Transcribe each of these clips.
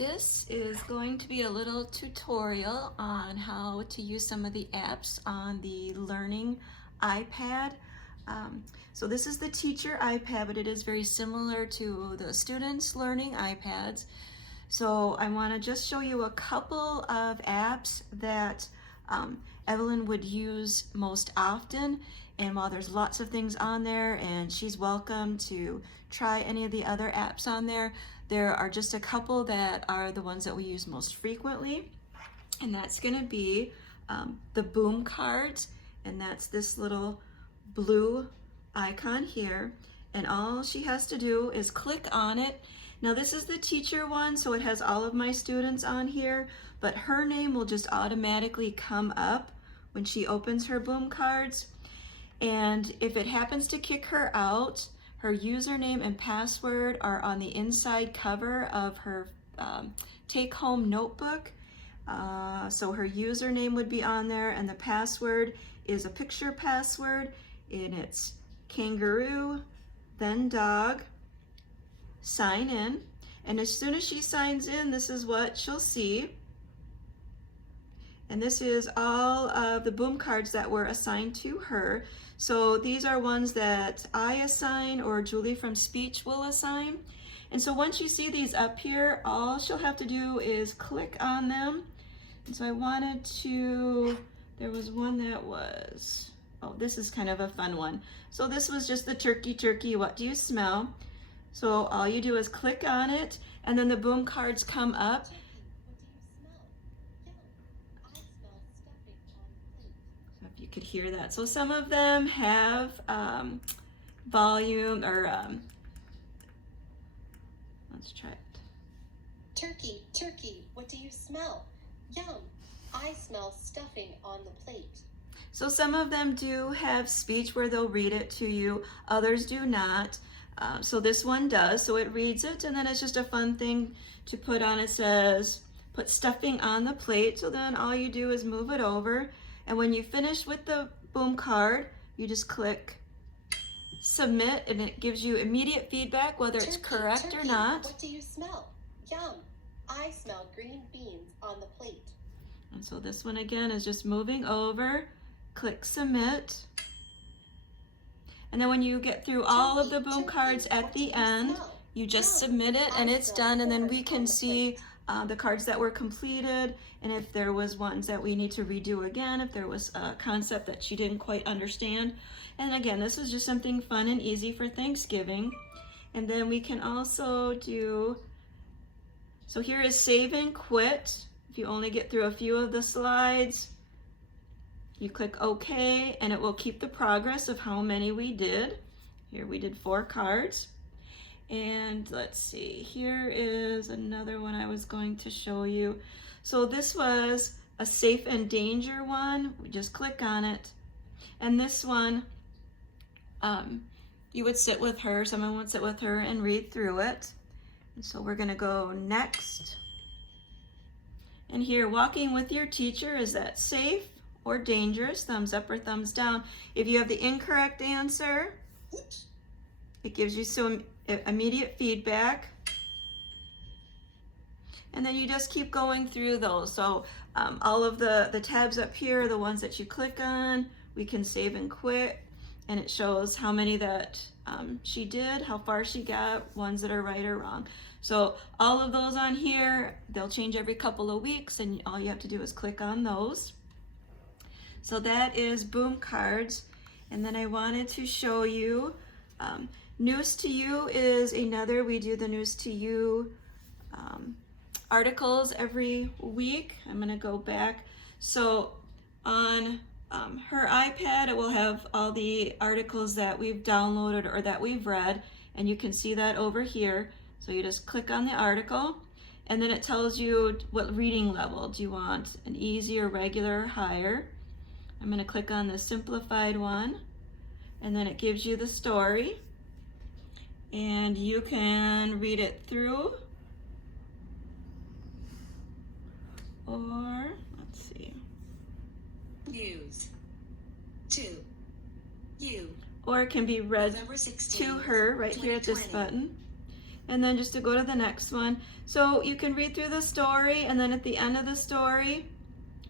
This is going to be a little tutorial on how to use some of the apps on the Learning iPad. So this is the teacher iPad, but it is very similar to the students' learning iPads. So I want to just show you a couple of apps that Evelyn would use most often. And while there's lots of things on there and she's welcome to try any of the other apps on there, there are just a couple that are the ones that we use most frequently. And that's going to be the boom cards, and that's this little blue icon here. And all she has to do is click on it. Now this is the teacher one, so it has all of my students on here, but her name will just automatically come up when she opens her boom cards. And if it happens to kick her out, her username and password are on the inside cover of her take-home notebook. So her username would be on there, and the password is a picture password, and it's kangaroo, then dog, sign in. And as soon as she signs in, this is what she'll see. And this is all of the boom cards that were assigned to her. So these are ones that I assign or Julie from Speech will assign. And so once you see these up here, all she'll have to do is click on them. And so I wanted to, there was one that was, oh, this is kind of a fun one. So this was just the turkey, turkey, what do you smell? So all you do is click on it, and then the boom cards come up. If you could hear that. So some of them have volume or let's try it. Turkey, turkey, what do you smell? Yum, I smell stuffing on the plate. So some of them do have speech where they'll read it to you, others do not. So this one does, so it reads it, and then it's just a fun thing to put on. It says, put stuffing on the plate, so then all you do is move it over, and when you finish with the boom card, you just click submit, and it gives you immediate feedback whether it's correct or not. What do you smell? Yum, I smell green beans on the plate. And so this one again is just moving over, click submit. And then when you get through all of the boom cards at the end, you just submit it and it's done. And then we can see the cards that were completed, and if there was ones that we need to redo again, if there was a concept that she didn't quite understand. And again, this is just something fun and easy for Thanksgiving. And then we can also do, so here is save and quit. If you only get through a few of the slides, you click OK, and it will keep the progress of how many we did. Here we did 4 cards. And let's see, here is another one I was going to show you. So this was a safe and danger one. We just click on it. And this one, you would sit with her, someone would sit with her and read through it. And so we're gonna go next. And here, walking with your teacher, is that safe or dangerous? Thumbs up or thumbs down. If you have the incorrect answer, it gives you some immediate feedback. And then you just keep going through those. So all of the tabs up here are the ones that you click on. We can save and quit, and it shows how many that she did, how far she got, ones that are right or wrong. So all of those on here, they'll change every couple of weeks, and all you have to do is click on those. So that is boom cards. And then I wanted to show you News to You is another. We do the News to You articles every week. I'm going to go back. So on her iPad, it will have all the articles that we've downloaded or that we've read, and you can see that over here. So you just click on the article, and then it tells you what reading level. Do you want an easy or regular or higher? I'm going to click on the simplified one, and then it gives you the story, and you can read it through, or let's see. News. 2. You. Or it can be read November 16th, to her right here at this 2020. button. and then just to go to the next one. So you can read through the story, and then at the end of the story,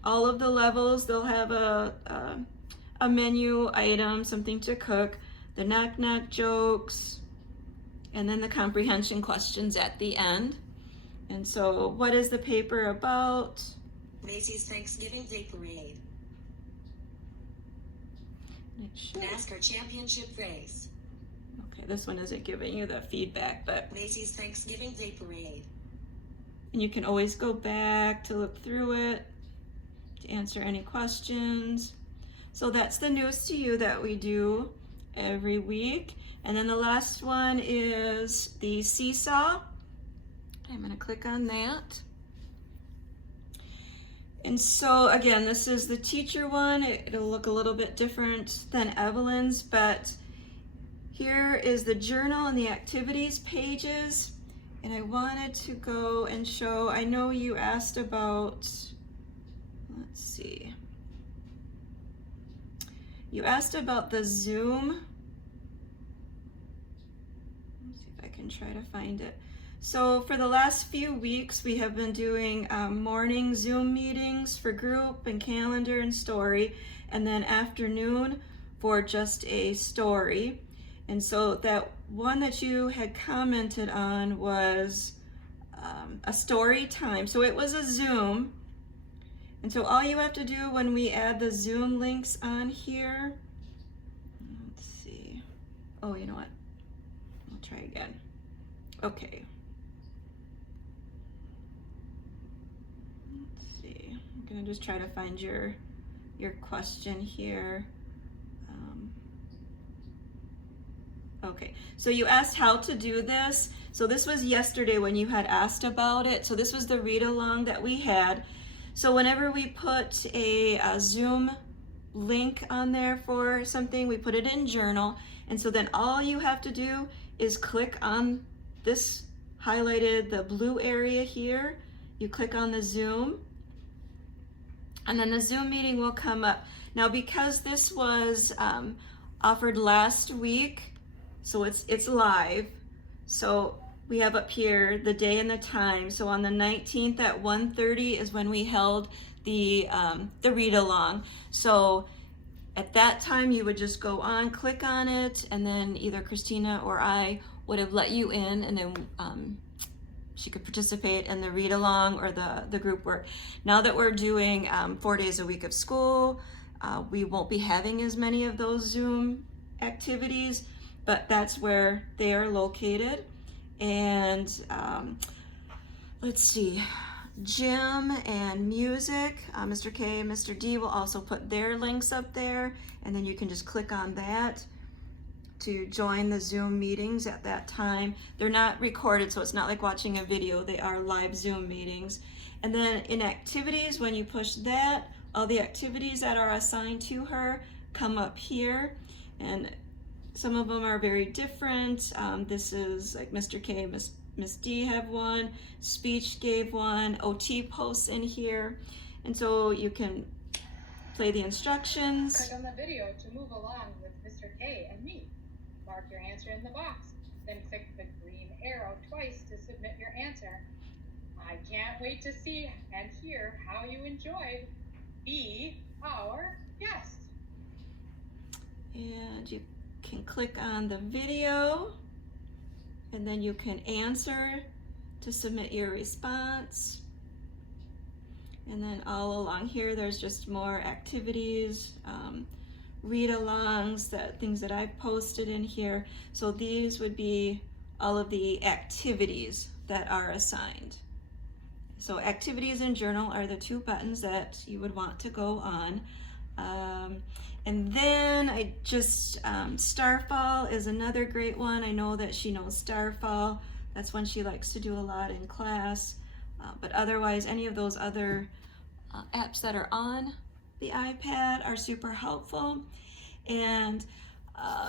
all of the levels, they'll have a menu item, something to cook, the knock-knock jokes, and then the comprehension questions at the end. And so what is the paper about? Macy's Thanksgiving Day Parade. NASCAR Championship Race. Okay, this one isn't giving you the feedback, but Macy's Thanksgiving Day Parade. And you can always go back to look through it to answer any questions. So that's the news to you that we do every week. And then the last one is the seesaw. I'm going to click on that. And so again, this is the teacher one. It'll look a little bit different than Evelyn's, but here is the journal and the activities pages. And I wanted to go and show, I know you asked about, let's see. You asked about the Zoom. Let's see if I can try to find it. So for the last few weeks, we have been doing morning Zoom meetings for group and calendar and story, and then afternoon for just a story. And so that one that you had commented on was a story time. So it was a Zoom. And so all you have to do when we add the Zoom links on here, let's see. Oh, you know what? I'll try again. Okay. Let's see. I'm gonna just try to find your question here. Okay, so you asked how to do this. So this was yesterday when you had asked about it. So this was the read along that we had. So whenever we put a Zoom link on there for something, we put it in journal. And so then all you have to do is click on this highlighted, the blue area here. You click on the Zoom, and then the Zoom meeting will come up. Now, because this was offered last week, so it's live. So we have up here the day and the time. So on the 19th at 1:30 is when we held the read along. So at that time you would just go on, click on it, and then either Christina or I would have let you in, and then she could participate in the read along or the group work. Now that we're doing 4 days a week of school, we won't be having as many of those Zoom activities, but that's where they are located. And let's see, gym and music, Mr. K and Mr. D will also put their links up there, and then you can just click on that to join the Zoom meetings at that time. They're not recorded, so it's not like watching a video. They are live Zoom meetings. And then in activities, when you push that, all the activities that are assigned to her come up here, and some of them are very different. This is like Mr. K, Miss D have one, speech gave one, OT posts in here. And so you can play the instructions. Click on the video to move along with Mr. K and me. Mark your answer in the box, then click the green arrow twice to submit your answer. I can't wait to see and hear how you enjoyed. Be our guest. And you can click on the video, and then you can answer to submit your response. And then all along here, there's just more activities, read-alongs, things that I've posted in here. So these would be all of the activities that are assigned. So activities and journal are the two buttons that you would want to go on. And then I just, Starfall is another great one. I know that she knows Starfall. That's one she likes to do a lot in class. But otherwise, any of those other apps that are on the iPad are super helpful. And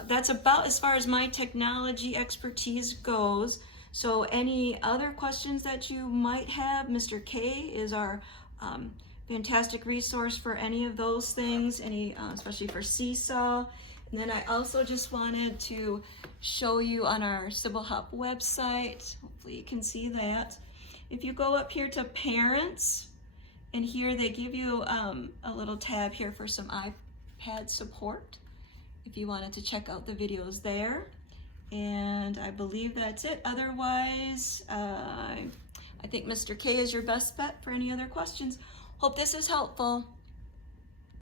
that's about as far as my technology expertise goes. So any other questions that you might have, Mr. K is our fantastic resource for any of those things, especially for Seesaw And then I also just wanted to show you on our Sybil Hub website, hopefully you can see that. If you go up here to Parents, and here they give you a little tab here for some iPad support, if you wanted to check out the videos there. And I believe that's it. Otherwise, I think Mr. K is your best bet for any other questions. Hope this is helpful.